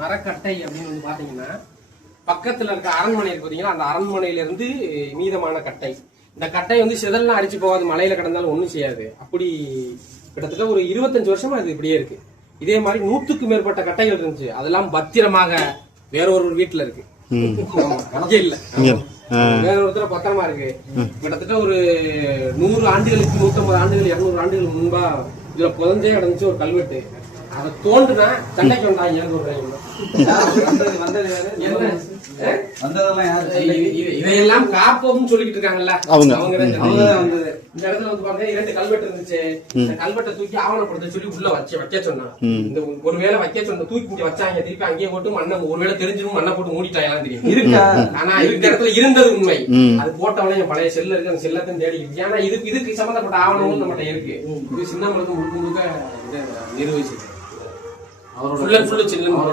மரக்கட்டை அப்படின்னு வந்து பாத்தீங்கன்னா பக்கத்துல இருக்க அரண்மனை இருக்கு பாத்தீங்களா, அந்த அரண்மனையில இருந்து மீதமான கட்டை. இந்த கட்டை வந்து சிதல்லாம் அடிச்சு போகாது, மலையில கிடந்தாலும் ஒண்ணும் செய்யாது. அப்படி கிட்டத்தட்ட ஒரு 25 வருஷமா அது இப்படியே இருக்கு. இதே மாதிரி 100க்கும் மேற்பட்ட கட்டைகள் இருந்துச்சு. அதெல்லாம் பத்திரமாக வேற ஒரு வீட்டுல இருக்கு, இங்க இல்ல, வேற ஒருத்தர பத்திரமா இருக்கு. கிட்டத்தட்ட ஒரு 100 ஆண்டுகளுக்கு 150 ஆண்டுகள் 200 ஆண்டுகள் முன்பா இதுல புதஞ்சே அடைஞ்சு ஒரு கல்வெட்டு. அதை தோண்டுனா சண்டைக்கு வந்தாங்க. இதையெல்லாம் காப்போம்னு சொல்லிட்டு இருக்காங்கல்ல அவங்க. இந்த இடத்துல வந்து பாருங்க 2 கல்வெட்டு இருந்துச்சு. இந்த கல்வெட்டை தூக்கி ஆவணப்படுத்த சொல்லி உள்ள வைக்க சொன்னாங்க. இந்த ஒருவேளை வைக்க சொன்ன தூக்கி இங்க வச்சாங்க, திருப்பி அங்கேயே போட்டு மண்ணை ஒருவேளை தெரிஞ்சிடும் மண்ணை போட்டு மூடிட்டாங்க தெரியும் இருக்கா. ஆனா இந்த இடத்துல இருந்தது உண்மை. அது போட்டவனே என் பழைய செல்ல இருக்கு, அந்த செல்லத்தையும் தேடிக்கிட்டு. ஏன்னா இதுக்கு சம்பந்தப்பட்ட ஆவணமும் நம்மகிட்ட இருக்கு. இது சின்னமருக்கு முழுக்க முழுக்க நிர்வகிச்சு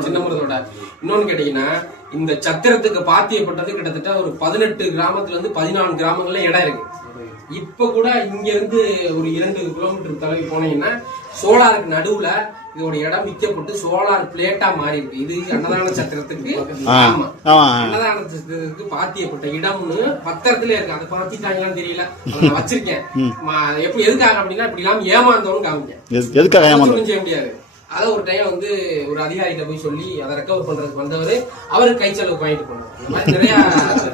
சின்னமரத்தோட. இன்னொன்னு கேட்டீங்கன்னா, இந்த சத்திரத்துக்கு பாத்தியப்பட்டது கிட்டத்தட்ட ஒரு 18 கிராமத்துல இருந்து 14 கிராமங்கள்ல இடம் இருக்கு. இப்ப கூட இங்க இருந்து ஒரு 2 கிலோமீட்டர் தொலைவு போனீங்கன்னா சோலாருக்கு நடுவுல இதோட இடம் விற்கப்பட்டு சோலார் பிளேட்டா மாறி இருக்கு. இது அன்னதான சத்திரத்துக்கு, ஆமா அன்னதான சத்திரத்துக்கு பாத்தியப்பட்ட இடம்னு பத்திரத்துல இருக்கு. அதை பாத்திட்டாங்களான்னு தெரியல, வச்சிருக்கேன். எப்படி எதுக்காக அப்படின்னா, இப்படி இல்லாம ஏமாந்தவனும் காமிக்க செய்ய முடியாது. அதை ஒரு டைம் வந்து ஒரு அதிகாரிகிட்ட போய் சொல்லி அதை ரெக்கவர் பண்றதுக்கு வந்தவரு அவருக்கு கை செலவுக்கு வாங்கிட்டு போனார். இந்த மாதிரி நிறைய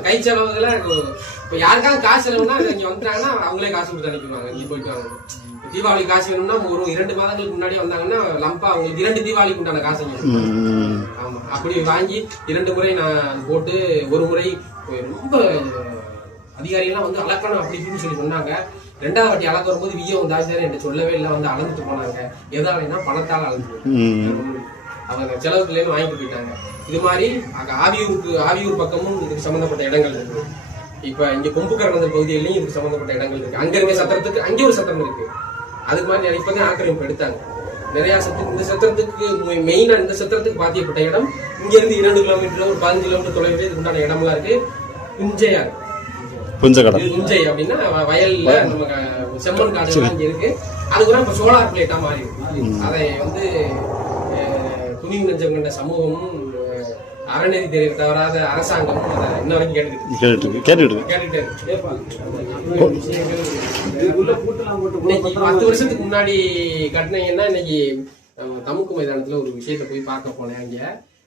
கை செலவுகளை இப்ப யாருக்காவது காசு செலவுனா இங்க வந்துட்டாங்கன்னா அவங்களே காசு கொடுத்து அனுப்பிடுவாங்க. இங்க போயிட்டு வாங்க. தீபாவளி காசு வேணும்னா ஒரு 2 மாதங்களுக்கு முன்னாடி வந்தாங்கன்னா லம்பா அவங்களுக்கு 2 தீபாவளிக்கு உண்டான காசு. ஆமா, அப்படி வாங்கி 2 முறை நான் போட்டு, ஒரு முறை ரொம்ப அதிகாரிகள்லாம் வந்து அளக்கணும் அப்படி இப்படின்னு சொல்லி சொன்னாங்க. 2வது வாட்டி அளக்க வரும்போது விஜயம் தாசிதார் என்கிட்ட சொல்லவே இல்லை, வந்து அளந்துட்டு போனாங்க. எதாலைன்னா பணத்தால் அளந்துட்டு அவங்க செலவுக்குள்ளேன்னு வாங்கிட்டு போயிட்டாங்க. இது மாதிரி ஆவியூர் பக்கமும் இதுக்கு சம்பந்தப்பட்ட இடங்கள் இருக்கு. இப்ப இங்க கொம்புக்கரணந்தல் பகுதியிலையும் இதுக்கு சம்பந்தப்பட்ட இடங்கள் இருக்கு. அங்க இருக்க சத்திரத்துக்கு அங்கே ஒரு சத்திரம் இருக்கு. அதுக்கு மாதிரி இப்பதான் ஆக்கிரமிப்பு எடுத்தாங்க நிறைய சத்திரம். இந்த சத்திரத்துக்கு மெயினா இந்த சத்திரத்துக்கு பாத்தியப்பட்ட இடம் இங்க இருந்து 2 கிலோமீட்டர் ஒரு 15 கிலோமீட்டர் தொலைவில் இதுக்கு உண்டான இடமெல்லாம் இருக்கு. புஞ்சையார் புஞ்சை அப்படின்னா வயல்ல நம்ம செம்மண் காடு இங்க இருக்கு. அதுக்கு இப்ப சோலார் பிளேட்டா மாறி இருக்கு. அதை வந்து துணிவு நெஞ்சம் கண்ட சமூகமும் அறநெறி தெரிய தவறாத அரசாங்கமும் அதை இன்ன வரைக்கும் கேட்டுட்டு 10 வருஷத்துக்கு முன்னாடி கட்டினீங்கன்னா இன்னைக்கு தமுக்கு மைதானத்துல ஒரு விஷயத்த போய் பார்க்க போனேன். அங்க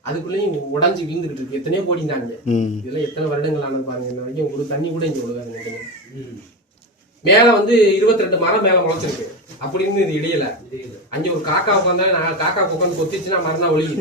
அதுக்குள்ளயும் உடஞ்சு வீழ்ந்துகிட்டு இருக்கு. எத்தனையோ கோடி தாங்க. இதெல்லாம் எத்தனை வருடங்கள் ஆனது பாருங்க. இன்ன வரைக்கும் ஒரு தண்ணி கூட இங்க ஒழுகாது. மேல வந்து 22 மரம் மேல முளைச்சிருக்கு. அப்படின்னு இது இடையில அங்க ஒரு காக்கா உட்காந்தா காக்கா உட்காந்து கொத்திச்சுன்னா மறுநாள் ஒழுகி